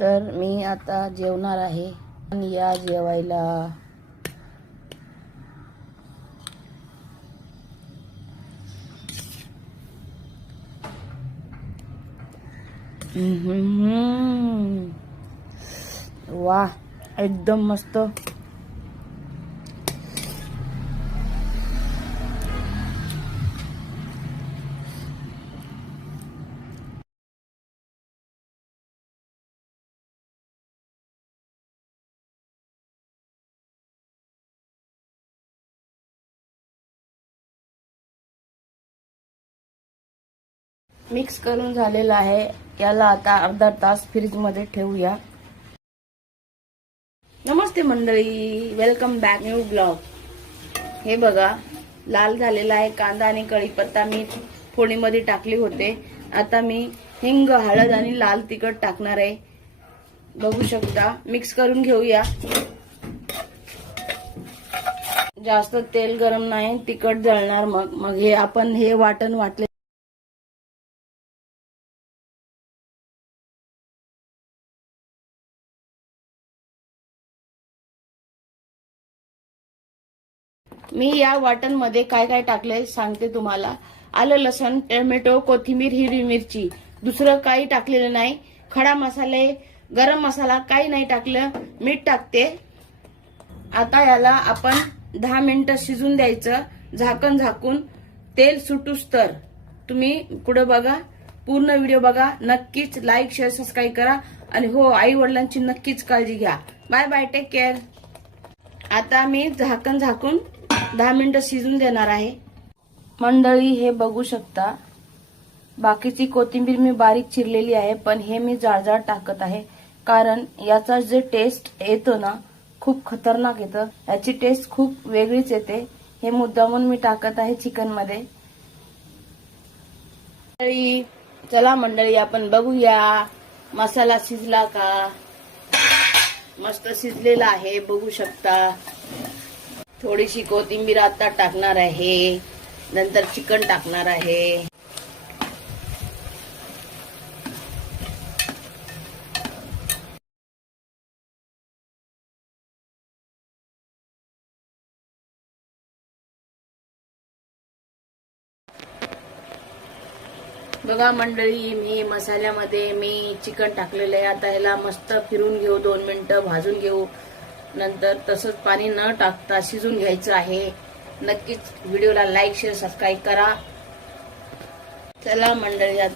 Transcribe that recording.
तर मी आता जेवणार आहे आणि या जेवायला. वाह, एकदम मस्त. मिक्स करून झालेला आहे. याला आता अर्धा तास फ्रीज मध्ये ठेवूया. नमस्ते मंडळी, वेलकम बॅक न्यू ब्लॉग. हे बघा, लाल झालेला आहे कांदा आणि कढीपत्ता मी फोडणीमध्ये टाकले होते. आता मी हिंग, हळद आणि लाल तिखट टाकणार आहे. बघू शकता. मिक्स करून घेऊया. जास्त तेल गरम नाही, तिखट जळणार. मग हे आपण हे वाटण वाटले. मी या वाटण मध्ये काय काय टाकले सांगते तुम्हाला. आलं, लसण, टोमॅटो, कोथिंबीर, हिरवी मिरची. दुसरं काही टाकलेलं नाही. खडा मसाले, गरम मसाला काही नाही टाकलं. मीठ टाकते. आता याला आपण 10 मिनिटं शिजून द्यायचं, झाकण झाकून. तेल सुटूस तर. तुम्ही पुढे बघा, पूर्ण व्हिडिओ बघा. नक्कीच लाईक, शेअर, सबस्क्राईब करा. आणि हो, आई वडिलांची नक्कीच काळजी घ्या. Bye bye, take care. आता मी झाकण झाकून 10 मिनिटं शिजून देणार आहे. मंडळी, हे बघू शकता. बाकीची कोथिंबीर मी बारीक चिरलेली आहे, पण हे मी जाड टाकत आहे. कारण याचा जे टेस्ट येतो ना, खूप खतरनाक येतं. याची टेस्ट खूप वेगळीच येते. हे मुद्दामून मी टाकत आहे चिकन मध्ये. चला मंडळी, आपण बघूया मसाला शिजला का. मस्त शिजलेला आहे, बघू शकता. थोडीशी कोथिंबीर आता टाकणार आहे. नंतर चिकन टाकणार आहे. बघा मंडळी, मी मसाल्यामध्ये मी चिकन टाकलेलं आहे. आता ह्याला मस्त फिरून घेऊ, 2 मिनिटं भाजून घेऊ. नंतर तसंच पाणी न टाकता शिजून घ्यायचं आहे. नक्कीच व्हिडिओला लाईक, शेअर, सबस्क्राईब करा. चला मंडळी.